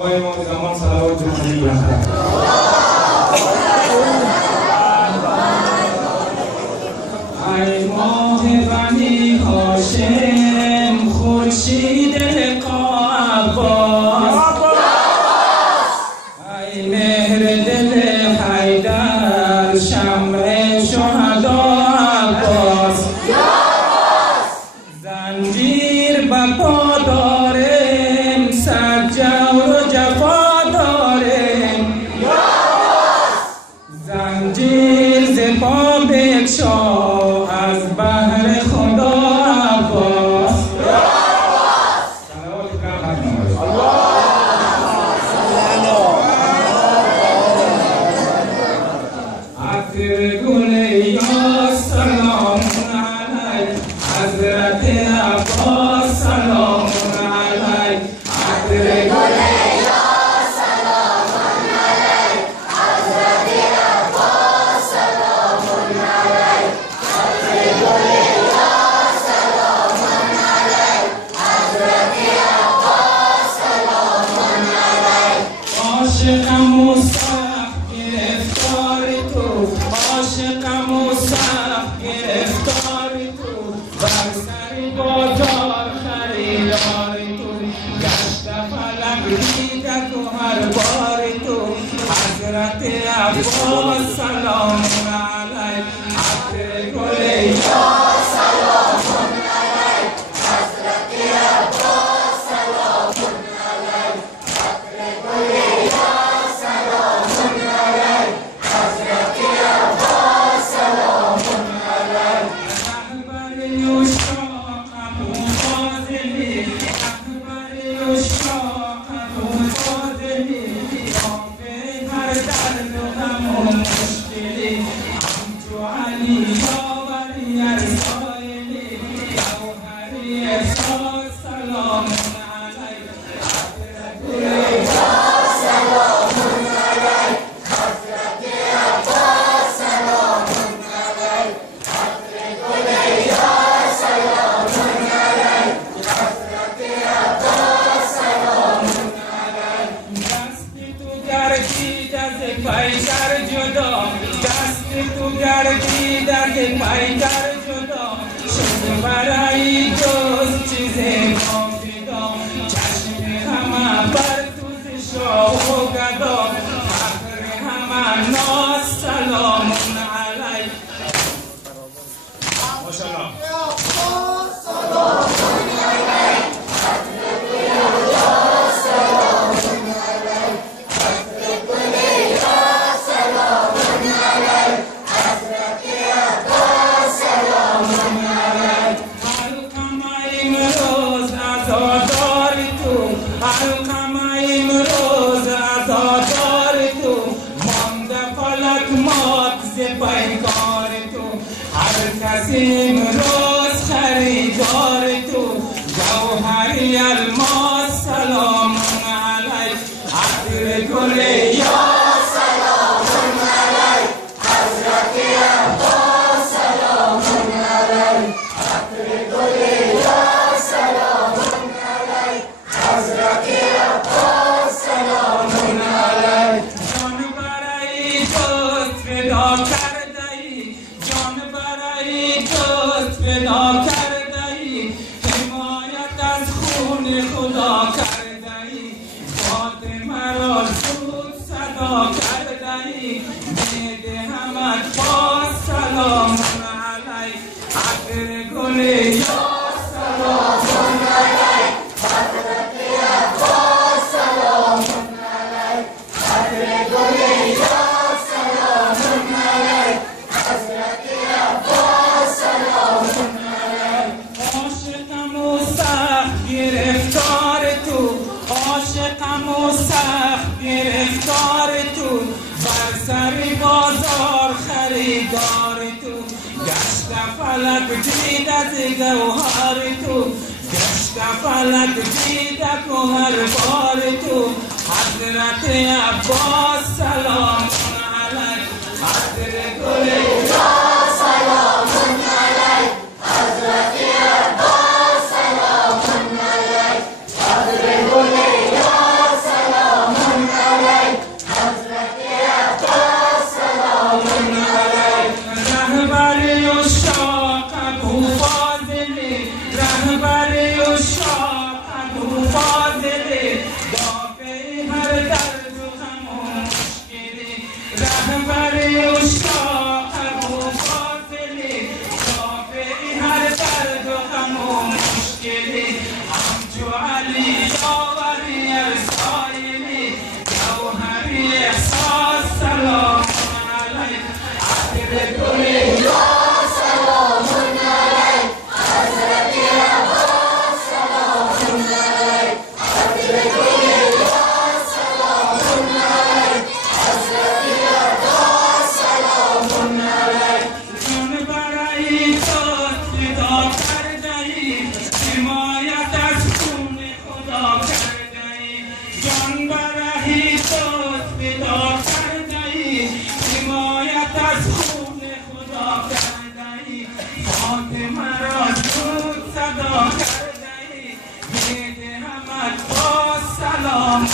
امام زمان صلوات جمهوری بخیر. ای ماه بنی هاشم خورشید عباس، ای مهر دل حیدر شمع شهدا عباس، زنجیر بپا داریم صد جور و جفا داریم، زنجیر ز پا بگشا از بهر خدا عباس. صلوات کم عطر گل یا سلام علیک حضرت عباس، سلام علیک عطر گل یا سلام علیک حضرت عباس، سلام علیک عطر گل یا سلام علیک حضرت عباس، سلام علیک. عاشقم و سخت گرفتار تو، عاشقم و سخت گرفتار تو، بر سر بازار خریدار تو، گشت فلک دیدت و هر بار تو، حضرت عباس سلام علیک عطر گل یا سلام علیک حضرت عباس، سلام علیک عطر گل یا سلام علیک حضرت عباس، سلام علیک. رهبر یشاق ابو فاضلی، رهبر یشاق ابو فاضلی، رافع هر درد و غم و مشکلی، همچو علی یاوری ارسایلی، جوهری احساس سلام علیک عطر گل یا سلام علیک حضرت عباس، سلام علیک عطر گل یا سلام علیک حضرت عباس، سلام علیک. دست تو گردید از پیکر جدا، دست تو گردید از پیکر جدا، شد برای جز چیز مافیدا، چشم همه بر توز شاه و گدا، فخر همه ناز سلام علیک. ماشاءالله. حلقم امروز عزادار تو، حلقم امروز عزادار تو، مانده فلک مات ز پیکار تو، هر کسی امروز خریدار تو، جوهری الماس سلام علیک عطر گل یا سلام علیک حضرت عباس، سلام علیک عطر گل یا سلام علیک حضرت عباس، سلام علیک. جان برای دوست فدا کرده ای، جان برای دوست فدا کرده ای، حمایت از خون خدا کرده ای، باد مرا زود صدا کرده ای، بده همت باز سلام علیک عطر گل یا سلام علیک حضرت عباس، سلام علیک عطر گل یا سلام علیک حضرت عباس، سلام علیک. عاشقم و سخت گرفتار تو، عاشقم و سخت گرفتار تو، بر سر بازار خریدار تو، گشت فلک دید از گوهر تو، گشت فلک دید گوهر بار تو، حضرت عباس سلام علیک عطر گل یا سلام علیک حضرت عباس، سلام علیک عطر گل یا سلام مرا زود صدا کرده ای، هید همت با سلام